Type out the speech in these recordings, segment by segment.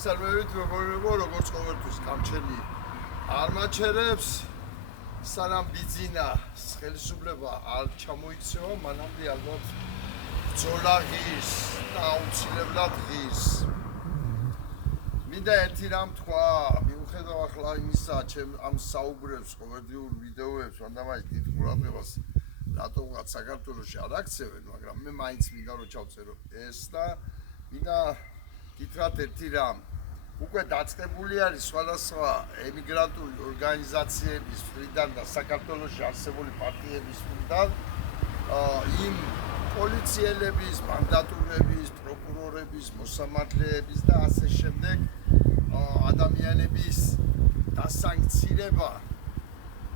მისარმევით მეგობრებო, როგორც ყოველთვის გამჩენი არ მაჩერებს, სანამ ბიძინა ხელისუფლება არ ჩამოიქცევა, მანამდე ალბათ ბრძოლა ღირს და აუცილებლად ღირს. მინდა ერთი რამ თქვა, მიუხედავ ახლა იმისა, ჩემ ამ საუბრებს, ყოველდღიურ ვიდეოებს, ვანდამაის დიდ ყურადღებას რატომღაც საქართველოში არ აქცევენ, მაგრამ მე მაინც მინდა რომ ჩავწერო ეს და მინდა გითხრათ ერთი რამ. უკვე დაწყებული არის სხვადასხვა ემიგრანტული ორგანიზაციების მხრიდან და საქართველოში არსებული პარტიების მხრიდან იმ პოლიციელების, მანდატურების, პროკურორების, მოსამართლეების და ასე შემდეგ ადამიანების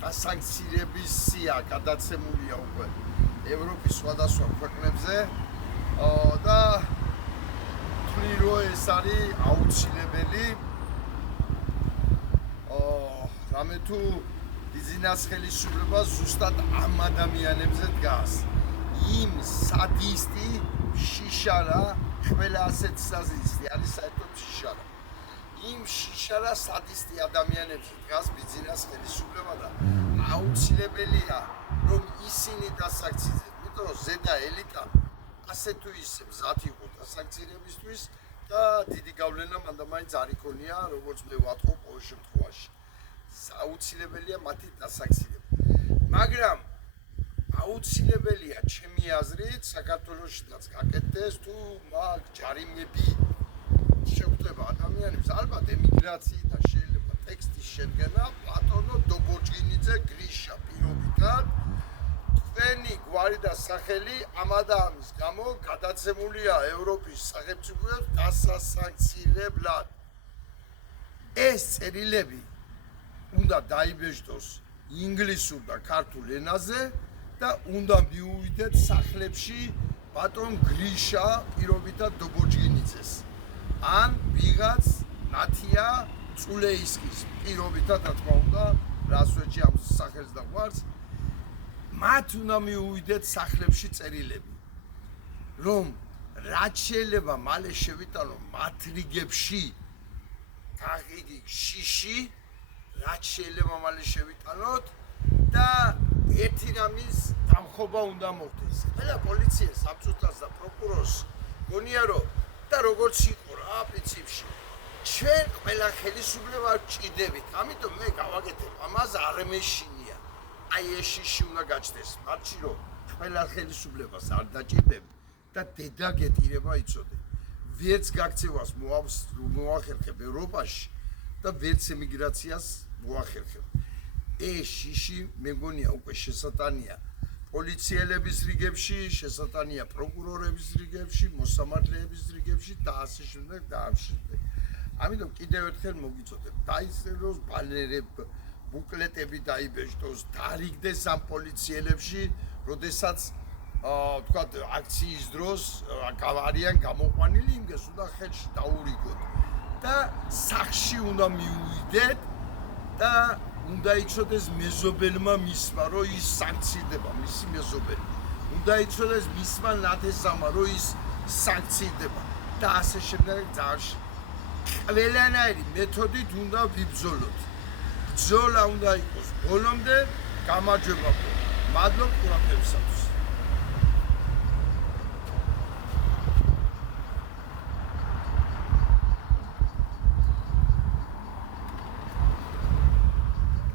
დასანქცირების სია გადაცემულია უკვე ევროპის სხვადასხვა ქვეყნებზე და თვლი რომ ეს არის აუცილებელი. რამე თუ ბიზნეს ხელისუფლება ზუსტად ამ ადამიანებზე დგას. იმ სადისტი შიშარა, ყველა ასეთ სადისტი არის საერთოდ შიშარა. იმ შიშარა სადისტი ადამიანებზე დგას ბიზნეს ხელისუფლება და აუცილებელია რომ ისინი დასაქციეს. იმიტომ რომ ზედა ელიტა ასე თუ ისე მზად იყო დასაქციებისთვის და დიდი გავლენა მანდამაინც არ იქონია, როგორც მე ვატყო ყოველ შემთხვევაში. აუცილებელია მათი დასაქციება. მაგრამ აუცილებელია ჩემი აზრით საქართველოშიც გაკეთდეს თუ მაგ ჯარიმები შეხვდება ადამიანებს, ალბათ ემიგრაციიდან შეიძლება ტექსტის შედგენა პლატონო დობოჭინიძე გრიშა პირობითად თქვენი გვარი და სახელი ამ ადამიანის გამო გადაცემულია ევროპის სახელმწიფოებს დასასანქცირებლად. ეს წერილები უნდა დაიბეჭდოს ინგლისურ და ქართულ ენაზე და უნდა მიუვიდეთ სახლებში ბატონ გრიშა პირობითად დობოჭინიძეს ან ვიღაც ნათია წულეისკის პირობითად რა თქმა უნდა რასვეთში ამ სახელს და გვარს მათ უნდა მიუვიდეთ სახლებში წერილები რომ რაც შეიძლება მალე შევიტანო მათ რიგებში გაღიგი შიში რაც შეიძლება მალე შევიტანოთ და ერთი რამის დამხობა უნდა მოხდეს. ყველა პოლიციას, სამწუთას და პროკურორს გონია რომ და როგორც იყო რა პრინციპში ჩვენ ყველა ხელისუფლება ჭიდებით. ამიტომ მე გავაკეთებ ამას არ მეშინია. აი ეს შიში უნდა გაჩნდეს. მარტში რომ ყველა ხელისუფლებას არ დაჭირდები და დედა გეტირება იცოდე. ვერც გაქცევას მოახერხებ ევროპაში და ვერც ემიგრაციას მოახერხებ. ეს შიში მე მგონია უკვე შესატანია პოლიციელების რიგებში, შესატანია პროკურორების რიგებში, მოსამართლეების რიგებში და ასე შემდეგ და ამ შემდეგ. ამიტომ კიდევ ერთხელ მოგიწოდებ, დაიწეროს ბანერები, ბუკლეტები დაიბეჭდოს, დარიგდეს ამ პოლიციელებში, როდესაც თქვათ აქციის დროს არიან გამოყვანილი, იმგეს უნდა ხელში დაურიგოთ და სახში უნდა მიუვიდეთ და უნდა იცოდეს მეზობელმა მისმა, რომ ის სანქციდება, მისი მეზობელი. უნდა იცოდეს მისმა ნათესავმა, რომ ის სანქციდება და ასე შემდეგ ძალიან ყველანაირი მეთოდით უნდა ვიბრძოლოთ. ბრძოლა უნდა იყოს ბოლომდე. გამარჯვება. მადლობ ყურადღებისათვის.